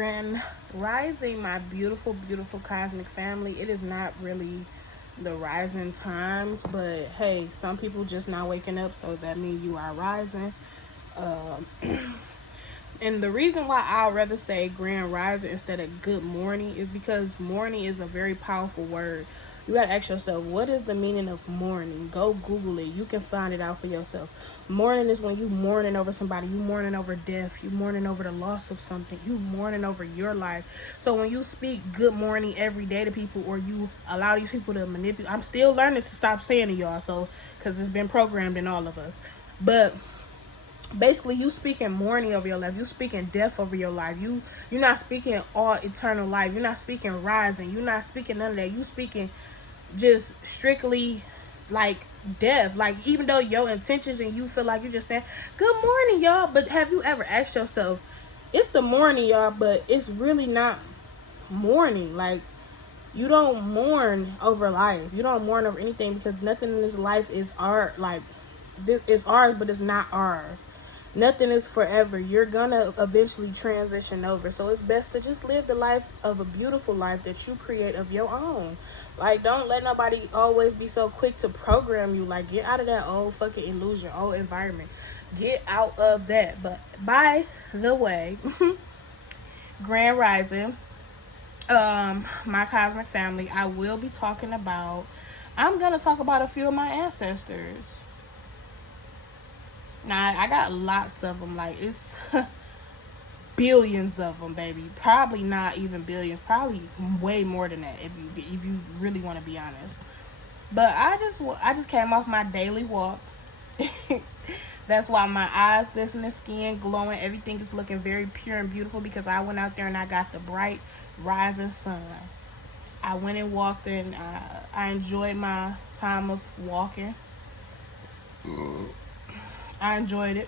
Grand Rising, my beautiful, beautiful cosmic family. It is not really the rising times, but hey, some people just not waking up, so that means you are rising. Um, and the reason why I'd rather say Grand Rising instead of good morning is because morning is a very powerful word. You gotta ask yourself, what is the meaning of mourning? Go Google it. You can find it out for yourself. Mourning is when you mourning over somebody. You mourning over death. You mourning over the loss of something. You mourning over your life. So when you speak good morning every day to people, or you allow these people to manipulate, I'm still learning to stop saying to y'all, so because it's been programmed in all of us. But basically, you speaking mourning over your life. You speaking death over your life. You're not speaking all eternal life. You're not speaking rising. You're not speaking none of that. You speaking just strictly like death. Like, even though your intentions and you feel like you're just saying good morning, y'all, but have you ever asked yourself, it's the morning, y'all, but it's really not morning. Like, you don't mourn over life. You don't mourn over anything, because nothing in this life is art. Like, this is ours, but it's not ours. Nothing is forever. You're gonna eventually transition over. So it's best to just live the life of a beautiful life that you create of your own. Like, don't let nobody always be so quick to program you. Like, get out of that old fucking illusion, old environment. Get out of that. But by the way, Grand Rising, my cosmic family, I'm gonna talk about a few of my ancestors. Now, I got lots of them. Like, it's billions of them, baby. Probably not even billions. Probably way more than that, if you really want to be honest. But I just came off my daily walk. That's why my eyes, listening, skin glowing, everything is looking very pure and beautiful, because I went out there and I got the bright rising sun. I went and walked, and I enjoyed my time of walking. I enjoyed it.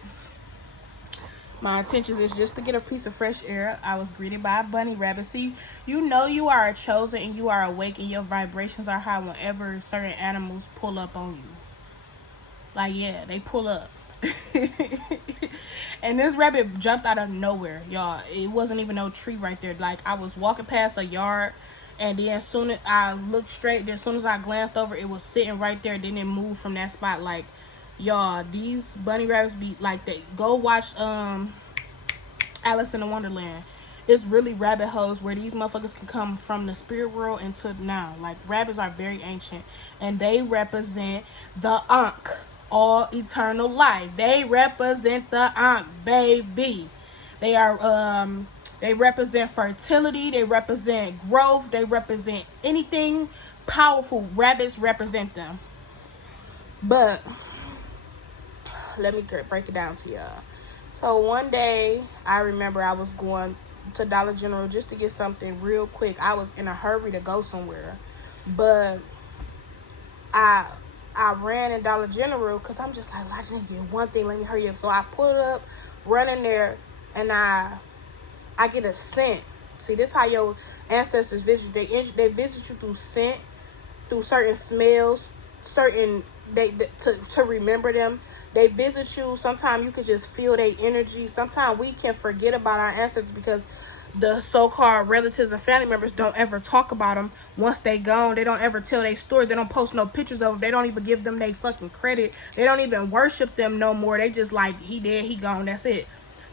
My intentions is just to get a piece of fresh air. I was greeted by a bunny rabbit. See, you know you are chosen and you are awake, and your vibrations are high whenever certain animals pull up on you. Like, yeah, they pull up. And this rabbit jumped out of nowhere, y'all. It wasn't even no tree right there. Like, I was walking past a yard, and then as soon as I looked straight, as soon as I glanced over, it was sitting right there. Then it moved from that spot. Like, y'all, these bunny rabbits be like that. Go watch Alice in the Wonderland. It's really rabbit holes where these motherfuckers can come from the spirit world into now. Like, rabbits are very ancient, and they represent the Ankh, all eternal life. They represent the Ankh, baby. They are they represent fertility. They represent growth. They represent anything powerful. Rabbits represent them. But let me break it down to y'all. So one day, I remember I was going to Dollar General just to get something real quick. I was in a hurry to go somewhere, but I ran in Dollar General because I'm just like, well, I just need to get one thing. Let me hurry up. So I pulled up, run in there, and I get a scent. See, this is how your ancestors visit. They visit you through scent, through certain smells, certain to remember them. They visit you. Sometimes you can just feel their energy. Sometimes we can forget about our ancestors because the so-called relatives and family members don't ever talk about them once they gone. They don't ever tell their story. They don't post no pictures of them. They don't even give them their fucking credit. They don't even worship them no more. They just like, he dead, he gone, that's it.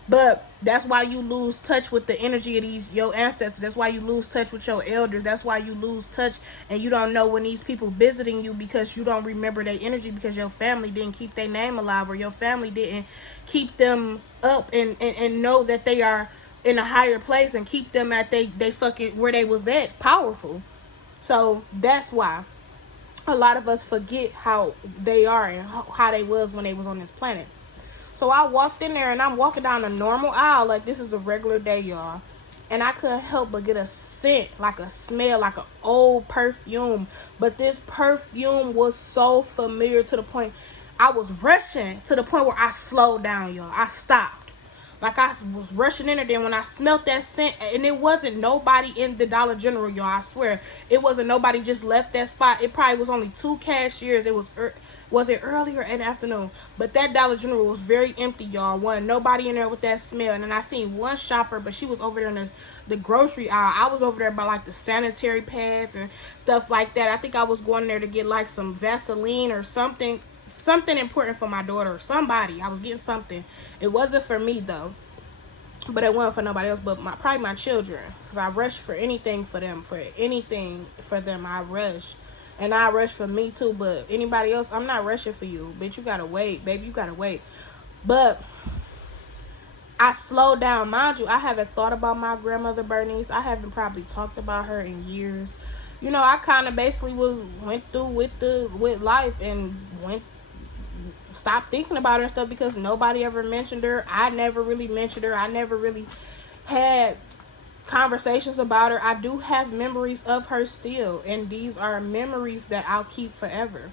But that's why you lose touch with the energy of your ancestors. That's why you lose touch with your elders. That's why you lose touch and you don't know when these people visiting you, because you don't remember their energy, because your family didn't keep their name alive, or your family didn't keep them up and know that they are in a higher place and keep them at they fucking where they was at, powerful. So that's why a lot of us forget how they are and how they was when they was on this planet. So I walked in there, and I'm walking down a normal aisle like this is a regular day, y'all. And I couldn't help but get a scent, like a smell, like an old perfume. But this perfume was so familiar to the point I was rushing to the point where I slowed down, y'all. I stopped. Like, I was rushing in there. Then when I smelled that scent, and it wasn't nobody in the Dollar General, y'all, I swear. It wasn't nobody just left that spot. It probably was only 2 cashiers. It was it early or in the afternoon? But that Dollar General was very empty, y'all. Wasn't nobody in there with that smell. And then I seen one shopper, but she was over there in the grocery aisle. I was over there by like the sanitary pads and stuff like that. I think I was going there to get like some Vaseline or something important for my daughter or somebody. I was getting something. It wasn't for me though, but it wasn't for nobody else but probably my children, because I rush for anything for them. I rush. And I rush for me too, but anybody else, I'm not rushing for you. Bitch, you gotta wait. Baby, you gotta wait. But I slowed down. Mind you, I haven't thought about my grandmother Bernice. I haven't probably talked about her in years. You know, I kind of basically went through with life and stopped thinking about her and stuff, because nobody ever mentioned her. I never really mentioned her. I never really had conversations about her. I do have memories of her still, and these are memories that I'll keep forever.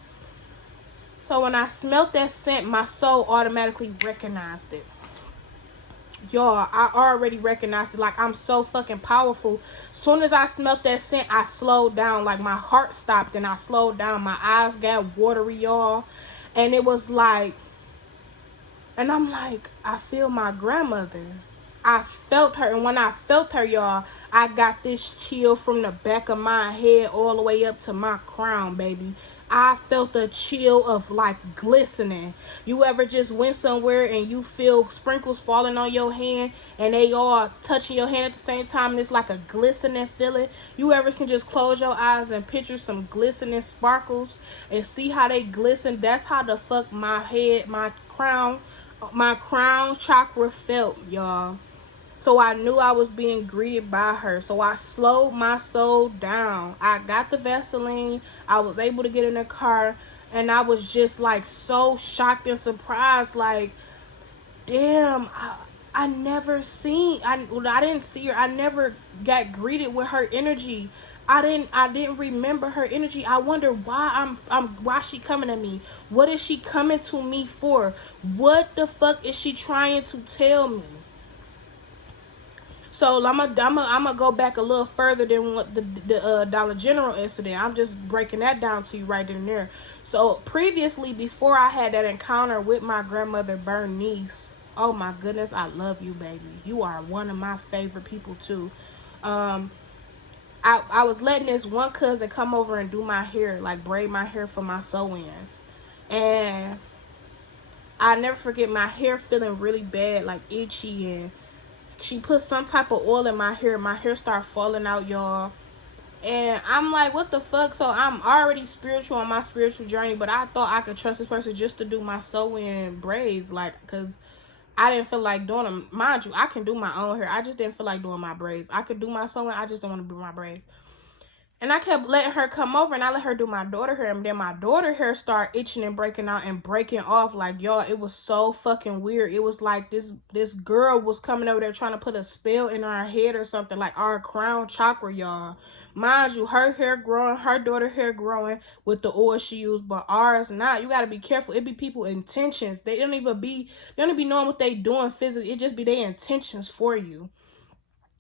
So when I smelled that scent, my soul automatically recognized it. Y'all, I already recognized it. Like, I'm so fucking powerful. Soon as I smelled that scent, I slowed down. Like, my heart stopped and I slowed down. My eyes got watery, y'all. And it was like, and I'm like, I feel my grandmother. I felt her. And when I felt her, y'all, I got this chill from the back of my head all the way up to my crown, baby. I felt a chill of like glistening. You ever just went somewhere and you feel sprinkles falling on your hand and they all touching your hand at the same time, and it's like a glistening feeling? You ever can just close your eyes and picture some glistening sparkles and see how they glisten? That's how the fuck my crown chakra felt, y'all. So I knew I was being greeted by her. So I slowed my soul down. I got the Vaseline. I was able to get in the car. And I was just like so shocked and surprised. Like, damn, I never seen. I didn't see her. I never got greeted with her energy. I didn't remember her energy. I wonder why why she coming to me. What is she coming to me for? What the fuck is she trying to tell me? So I'm gonna go back a little further than what the Dollar General incident. I'm just breaking that down to you right in there. So previously, before I had that encounter with my grandmother Bernice, oh my goodness, I love you, baby. You are one of my favorite people too. I was letting this one cousin come over and do my hair, like braid my hair for my sew-ins, and I never forget my hair feeling really bad, like itchy, and she put some type of oil in my hair. My hair started falling out, y'all. And I'm like, what the fuck? So I'm already spiritual on my spiritual journey, but I thought I could trust this person just to do my sew-in braids, like, because I didn't feel like doing them. Mind you, I can do my own hair. I just didn't feel like doing my braids. I could do my sewing. I just don't want to do my braids. And I kept letting her come over, and I let her do my daughter hair. And then my daughter hair started itching and breaking out and breaking off. Like, y'all, it was so fucking weird. It was like this girl was coming over there trying to put a spell in our head or something. Like, our crown chakra, y'all. Mind you, her hair growing, her daughter hair growing with the oil she used, but ours not. You got to be careful. It be people intentions. They don't even be knowing what they doing physically. It just be their intentions for you.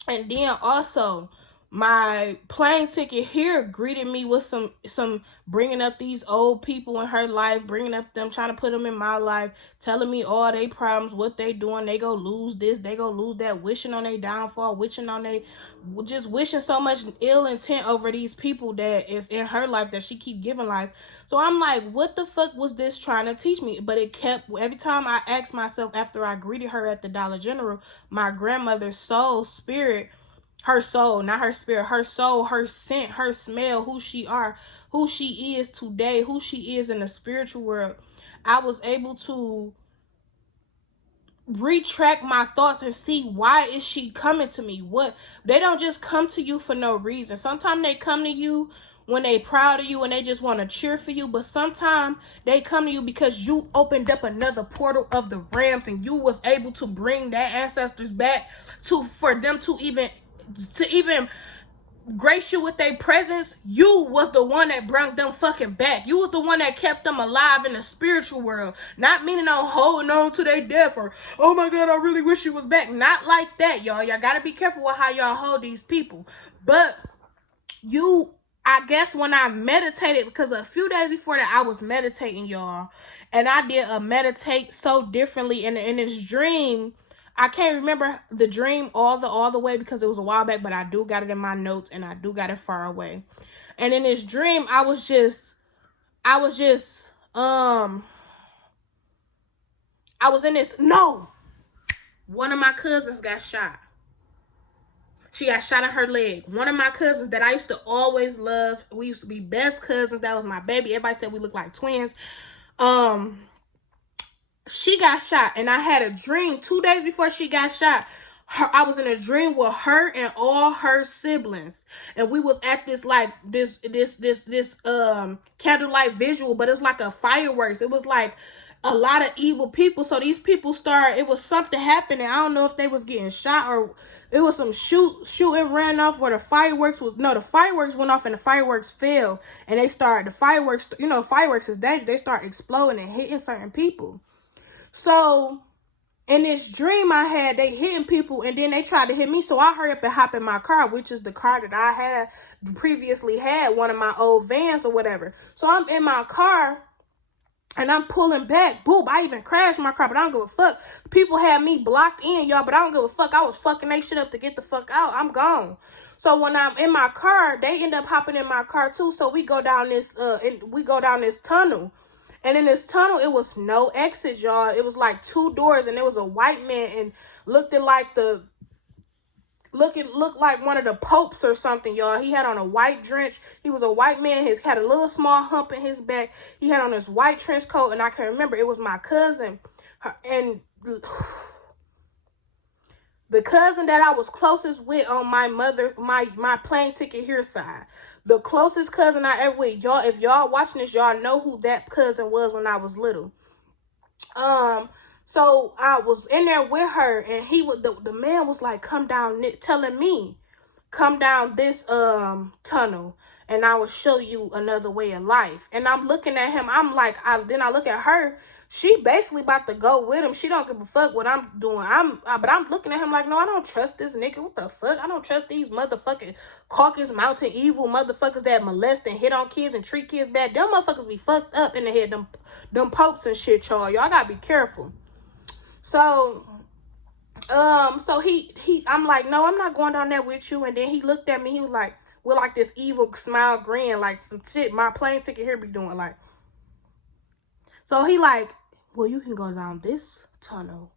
And then also, my plane ticket here greeted me with some bringing up these old people in her life, bringing up them, trying to put them in my life, telling me all they problems, what they doing, they go lose this, they go lose that, wishing on their downfall, just wishing so much ill intent over these people that is in her life that she keep giving life. So I'm like, what the fuck was this trying to teach me? But it kept, every time I asked myself after I greeted her at the Dollar General, my grandmother's soul, spirit, her soul, not her spirit, her soul, her scent, her smell, who she is today, who she is in the spiritual world, I was able to retract my thoughts and see, why is she coming to me? They don't just come to you for no reason. Sometimes they come to you when they proud of you and they just want to cheer for you, but sometimes they come to you because you opened up another portal of the realms and you was able to bring their ancestors back for them to even grace you with their presence, you was the one that brought them fucking back. You was the one that kept them alive in the spiritual world. Not meaning on holding on to their death or, oh my God, I really wish you was back. Not like that, y'all. Y'all gotta be careful with how y'all hold these people. But I guess when I meditated, because a few days before that, I was meditating, y'all. And I did a meditate so differently in this dream. I can't remember the dream all the way because it was a while back, but I do got it in my notes and I do got it far away. And in this dream, I was in this, no, one of my cousins got shot. She got shot in her leg. One of my cousins that I used to always love, we used to be best cousins. That was my baby. Everybody said we look like twins. She got shot, and I had a dream 2 days before she got shot. I was in a dream with her and all her siblings, and we was at this candlelight visual, but it's like a fireworks. It was like a lot of evil people. So these people it was something happening. I don't know if they was getting shot or it was some shooting ran off where the fireworks went off and the fireworks fell, and fireworks is dangerous. They start exploding and hitting certain people. So in this dream I had, they hitting people and then they tried to hit me. So I hurry up and hop in my car, which is the car that I had previously had, one of my old vans or whatever. So I'm in my car and I'm pulling back. Boom, I even crashed my car, but I don't give a fuck. People had me blocked in, y'all, but I don't give a fuck. I was fucking they shit up to get the fuck out. I'm gone. So when I'm in my car, they end up hopping in my car too. So we go down this tunnel. And in this tunnel, it was no exit, y'all. It was like 2 doors, and there was a white man, and looked like one of the popes or something, y'all. He had on a white drench. He was a white man. He had a little small hump in his back. He had on this white trench coat, and I can remember it was my cousin, and the cousin that I was closest with on my plane ticket here side. The closest cousin I ever with, y'all, if y'all watching this, y'all know who that cousin was when I was little. So I was in there with her, and the man was like, telling me, come down this tunnel, and I will show you another way of life. And I'm looking at him, then I look at her. She basically about to go with him. She don't give a fuck what I'm doing. But I'm looking at him like, no, I don't trust this nigga. What the fuck? I don't trust these motherfucking Caucasus Mountain evil motherfuckers that molest and hit on kids and treat kids bad. Them motherfuckers be fucked up in the head. Them popes and shit, y'all. Y'all gotta be careful. So I'm like, no, I'm not going down there with you. And then he looked at me. He was like, with like this evil smile grin, like some shit my plane ticket here be doing, like. So he like, well, you can go down this tunnel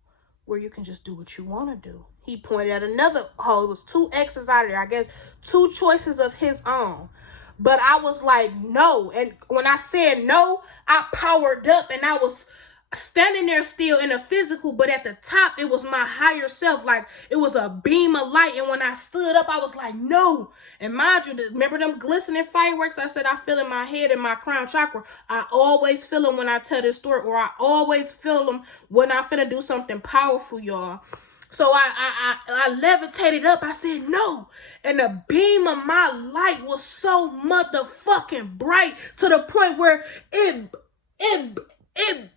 where you can just do what you want to do. He pointed at another hole. It was 2 X's out of there. I guess 2 choices of his own. But I was like, no. And when I said no, I powered up and I was standing there still in a physical, but at the top, it was my higher self. Like, it was a beam of light. And when I stood up, I was like, no. And mind you, remember them glistening fireworks? I said I feel in my head and my crown chakra. I always feel them when I tell this story, or I always feel them when I'm finna do something powerful, y'all. So I levitated up. I said no. And the beam of my light was so motherfucking bright to the point where it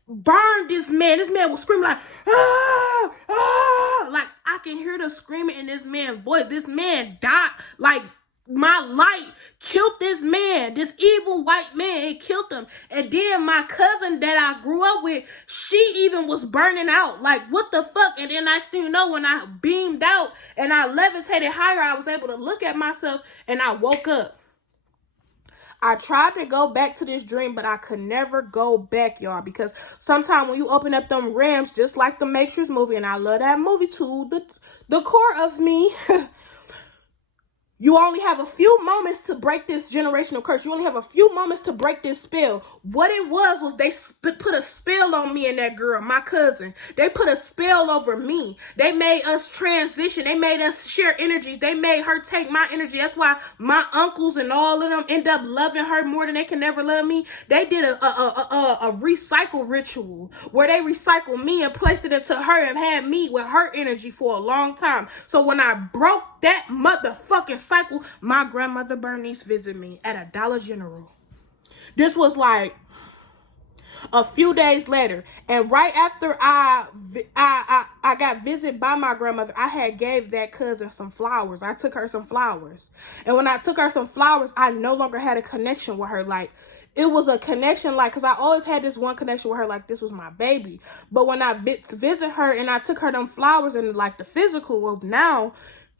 burned this man. This man was screaming like, ah, ah. Like, I can hear the screaming in this man's voice. This man died. Like, my light killed this man, this evil white man. It killed him. And then my cousin that I grew up with, she even was burning out. Like, what the fuck? And then next thing you know, when I beamed out and I levitated higher, I was able to look at myself and I woke up. I tried to go back to this dream, but I could never go back, y'all, because sometimes when you open up them realms, just like the Matrix movie, and I love that movie to the core of me, you only have a few moments to break this generational curse. You only have a few moments to break this spell. What it was they put a spell on me and that girl, my cousin. They put a spell over me. They made us transition. They made us share energies. They made her take my energy. That's why my uncles and all of them end up loving her more than they can never love me. They did a recycle ritual where they recycled me and placed it into her and had me with her energy for a long time. So when I broke that motherfucking cycle, my grandmother Bernice visited me at a Dollar General. This was like a few days later, and right after I got visited by my grandmother, I had gave that cousin some flowers. I took her some flowers, and when I took her some flowers, I no longer had a connection with her. Like, it was a connection, like, because I always had this one connection with her, like this was my baby. But when I visit her and I took her them flowers and like the physical of now,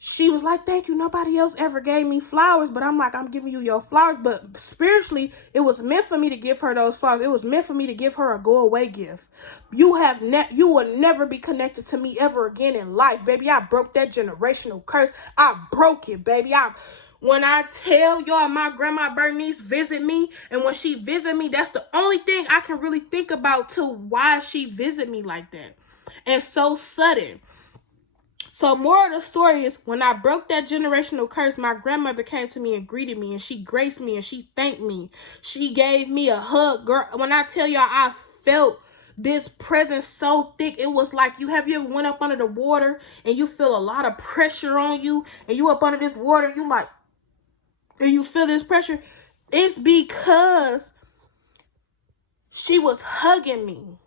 she was like, thank you, nobody else ever gave me flowers. But I'm like, I'm giving you your flowers. But spiritually, it was meant for me to give her those flowers. It was meant for me to give her a go away gift. You will never be connected to me ever again in life, baby. I broke that generational curse. I broke it, baby. When I tell y'all my grandma Bernice visit me, and when she visit me, that's the only thing I can really think about to why she visit me like that. And so sudden. So more of the story is, when I broke that generational curse, my grandmother came to me and greeted me, and she graced me, and she thanked me. She gave me a hug. Girl, when I tell y'all, I felt this presence so thick. It was like, you ever went up under the water and you feel a lot of pressure on you, and you up under this water, you like, and you feel this pressure? It's because she was hugging me.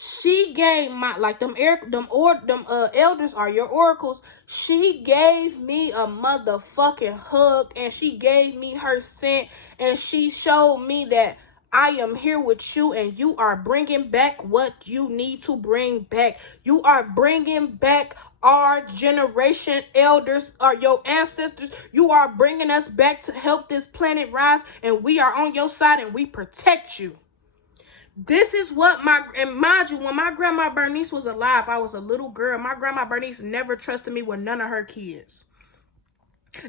She gave my, like, elders are your oracles. She gave me a motherfucking hug, and she gave me her scent, and she showed me that I am here with you, and you are bringing back what you need to bring back. You are bringing back our generation elders, or your ancestors. You are bringing us back to help this planet rise, and we are on your side, and we protect you. This is what and mind you, when my grandma Bernice was alive, I was a little girl. My grandma Bernice never trusted me with none of her kids.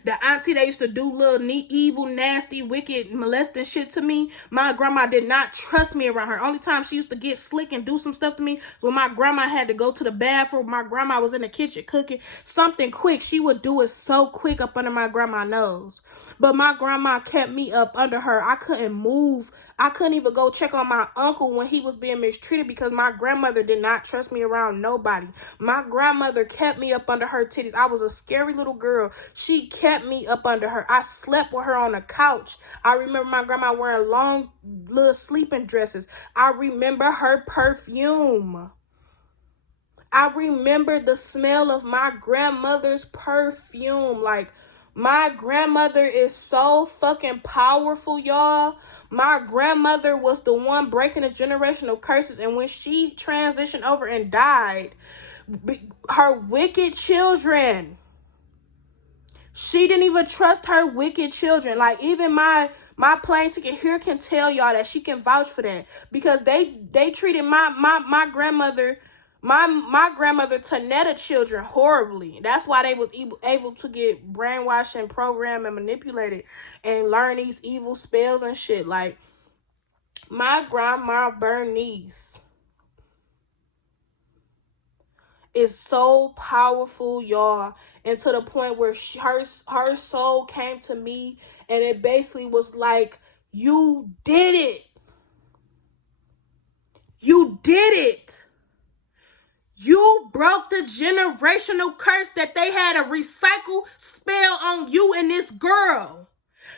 The auntie that used to do little evil, nasty, wicked, molesting shit to me, my grandma did not trust me around her. Only time she used to get slick and do some stuff to me was when my grandma had to go to the bathroom. My grandma was in the kitchen cooking something quick. She would do it so quick up under my grandma's nose. But my grandma kept me up under her. I couldn't move. I couldn't even go check on my uncle when he was being mistreated because my grandmother did not trust me around nobody. My grandmother kept me up under her titties. I was a scary little girl. She kept me up under her. I slept with her on the couch. I remember my grandma wearing long little sleeping dresses. I remember her perfume. I remember the smell of my grandmother's perfume. Like, my grandmother is so fucking powerful, y'all. My grandmother was the one breaking the generational curses, and when she transitioned over and died, her wicked children, she didn't even trust her wicked children. Like, even my plane ticket here can tell y'all that. She can vouch for that, because they treated my grandmother, my grandmother Tanetta children horribly. That's why they was able to get brainwashed and programmed and manipulated and learn these evil spells and shit. Like, my grandma Bernice is so powerful, y'all, and to the point where her soul came to me, and it basically was like, you did it. You did it. You broke the generational curse that they had a recycle spell on you and this girl.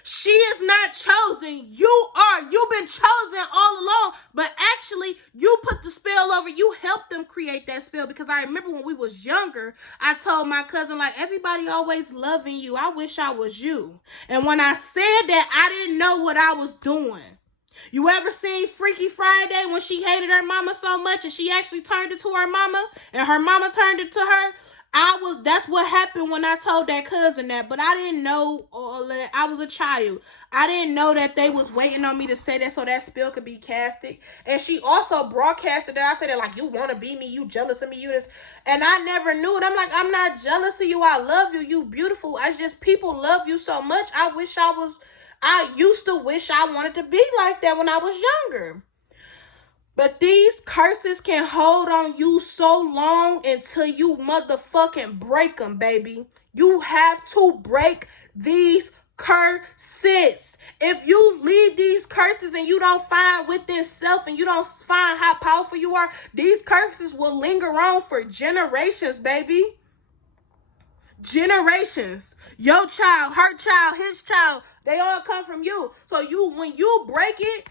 She is not chosen. You are. You've been chosen all along. But actually, you put the spell over. You helped them create that spell. Because I remember when we was younger, I told my cousin, like, everybody always loving you. I wish I was you. And when I said that, I didn't know what I was doing. You ever seen Freaky Friday when she hated her mama so much and she actually turned it to her mama and her mama turned it to her? That's what happened when I told that cousin that, but I didn't know all that. I was a child. I didn't know that they was waiting on me to say that so that spell could be casted. And she also broadcasted that. I said that, like, you want to be me, you jealous of me, you this. And I never knew it. I'm like, I'm not jealous of you. I love you. You beautiful. I just, people love you so much. I used to wish I wanted to be like that when I was younger. But these curses can hold on you so long until you motherfucking break them, baby. You have to break these curses. If you leave these curses and you don't find within self and you don't find how powerful you are, these curses will linger on for generations, baby. Generations. Your child, her child, his child, they all come from you. So when you break it,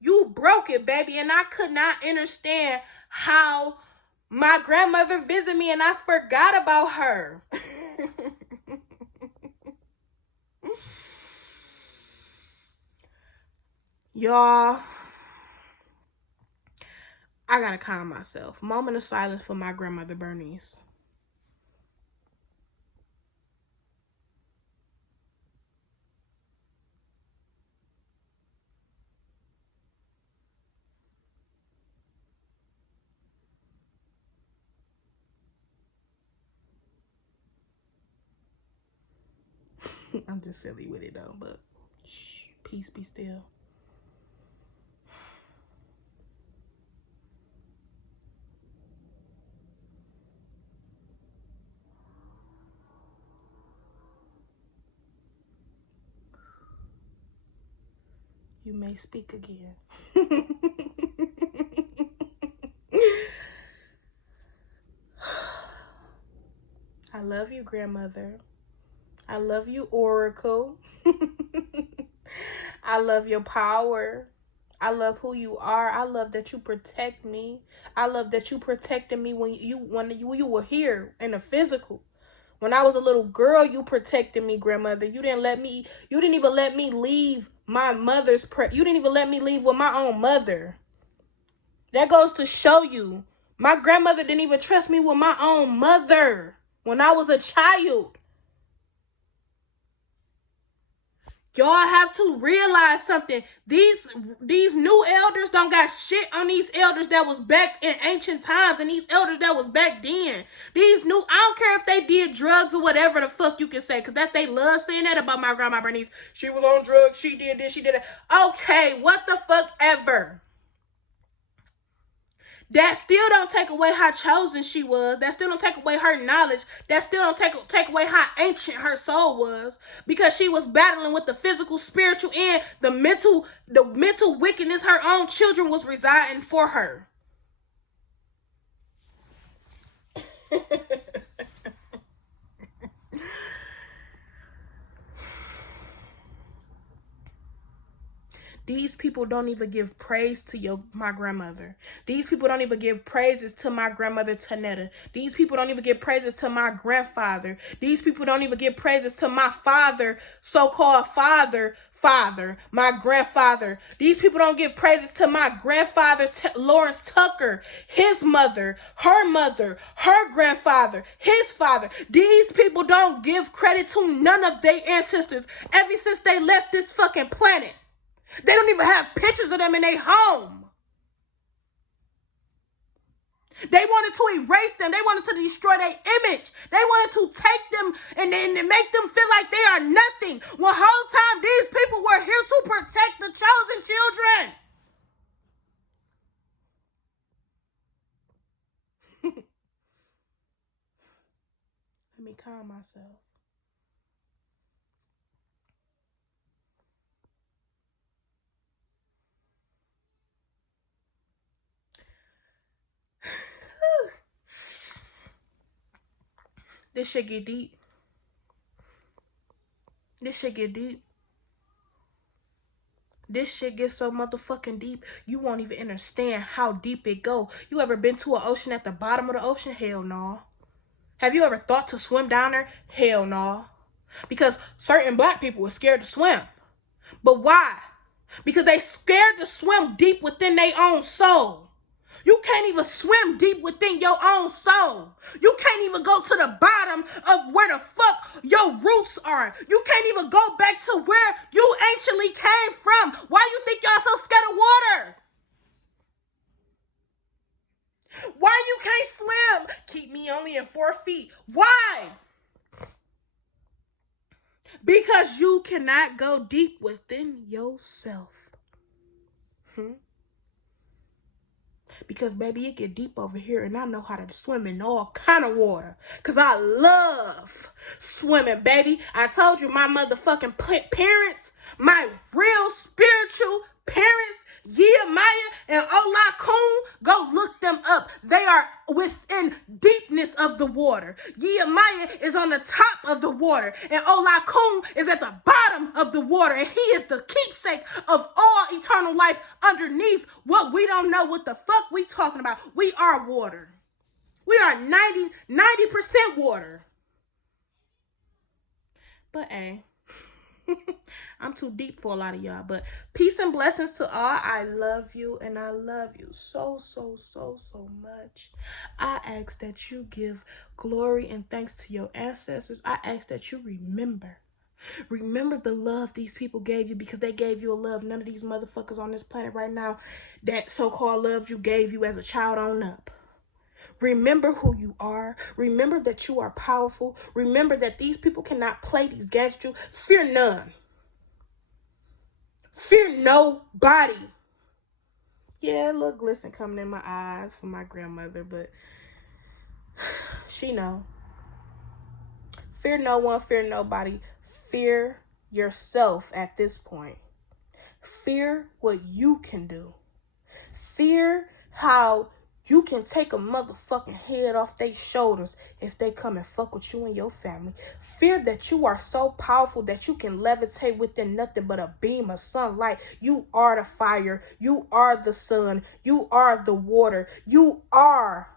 you broke it, baby. And I could not understand how my grandmother visited me and I forgot about her. Y'all, I gotta calm myself. Moment of silence for my grandmother, Bernice. I'm just silly with it though, but shh, peace be still. You may speak again. I love you, grandmother. I love you, Oracle. I love your power. I love who you are. I love that you protect me. I love that you protected me when you were here in the physical. When I was a little girl, you protected me, grandmother. You didn't even let me leave my mother's you didn't even let me leave with my own mother. That goes to show you. My grandmother didn't even trust me with my own mother when I was a child. Y'all have to realize something. These new elders don't got shit on these elders that was back in ancient times and these elders that was back then. I don't care if they did drugs or whatever the fuck you can say, because they love saying that about my grandma Bernice. She was on drugs, she did this, she did that. Okay, what the fuck ever. That still don't take away how chosen she was. That still don't take away her knowledge. That still don't take away how ancient her soul was. Because she was battling with the physical, spiritual, and the mental wickedness her own children was residing for her. These people don't even give praise to my grandmother. These people don't even give praises to my grandmother, Tanetta. These people don't even give praises to my grandfather. These people don't even give praises to my father, so-called father, my grandfather. These people don't give praises to my grandfather, Lawrence Tucker, his mother, her grandfather, his father. These people don't give credit to none of their ancestors ever since they left this fucking planet. They don't even have pictures of them in their home. They wanted to erase them. They wanted to destroy their image. They wanted to take them and make them feel like they are nothing. When whole time these people were here to protect the chosen children. Let me calm myself. This shit get deep. This shit get deep. This shit gets so motherfucking deep, you won't even understand how deep it go. You ever been to an ocean at the bottom of the ocean? Hell no. Have you ever thought to swim down there? Hell no. Because certain black people are scared to swim. But why? Because they scared to swim deep within their own soul. You can't even swim deep within your own soul. You can't even go to the bottom of where the fuck your roots are. You can't even go back to where you anciently came from. Why you think y'all so scared of water? Why you can't swim? Keep me only in 4 feet. Why? Because you cannot go deep within yourself. Because, baby, it get deep over here, and I know how to swim in all kind of water. Because I love swimming, baby. I told you, my motherfucking parents, my real spiritual parents, Maya and Ola Kun, go look them up. They are within deepness of the water. Yemaya is on the top of the water. And Olakun is at the bottom of the water. And he is the keepsake of all eternal life underneath what we don't know what the fuck we talking about. We are water. We are 90% water. But hey, I'm too deep for a lot of y'all. But peace and blessings to all. I love you, and I love you so much. I ask that you give glory and thanks to your ancestors. I ask that you remember the love these people gave you, because they gave you a love none of these motherfuckers on this planet right now that so-called love you gave you as a child on up. Remember who you are. Remember that you are powerful. Remember that these people cannot play these games with you. Fear none. Fear nobody. Yeah, a little glisten coming in my eyes from my grandmother, but she know. Fear no one, fear nobody. Fear yourself at this point. Fear what you can do. Fear how you can take a motherfucking head off their shoulders if they come and fuck with you and your family. Fear that you are so powerful that you can levitate within nothing but a beam of sunlight. You are the fire. You are the sun. You are the water. You are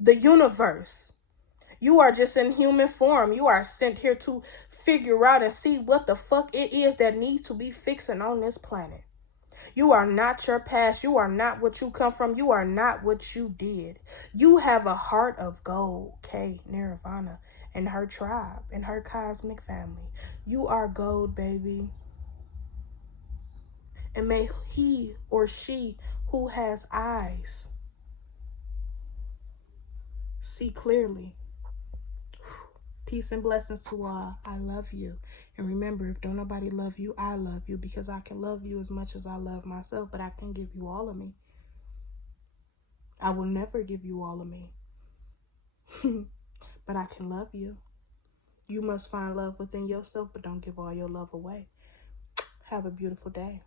the universe. You are just in human form. You are sent here to figure out and see what the fuck it is that needs to be fixing on this planet. You are not your past. You are not what you come from. You are not what you did. You have a heart of gold, K Nirvana, and her tribe, and her cosmic family. You are gold, baby. And may he or she who has eyes see clearly. Peace and blessings to all. I love you. And remember, if don't nobody love you, I love you, because I can love you as much as I love myself, but I can't give you all of me. I will never give you all of me. But I can love you. You must find love within yourself, but don't give all your love away. Have a beautiful day.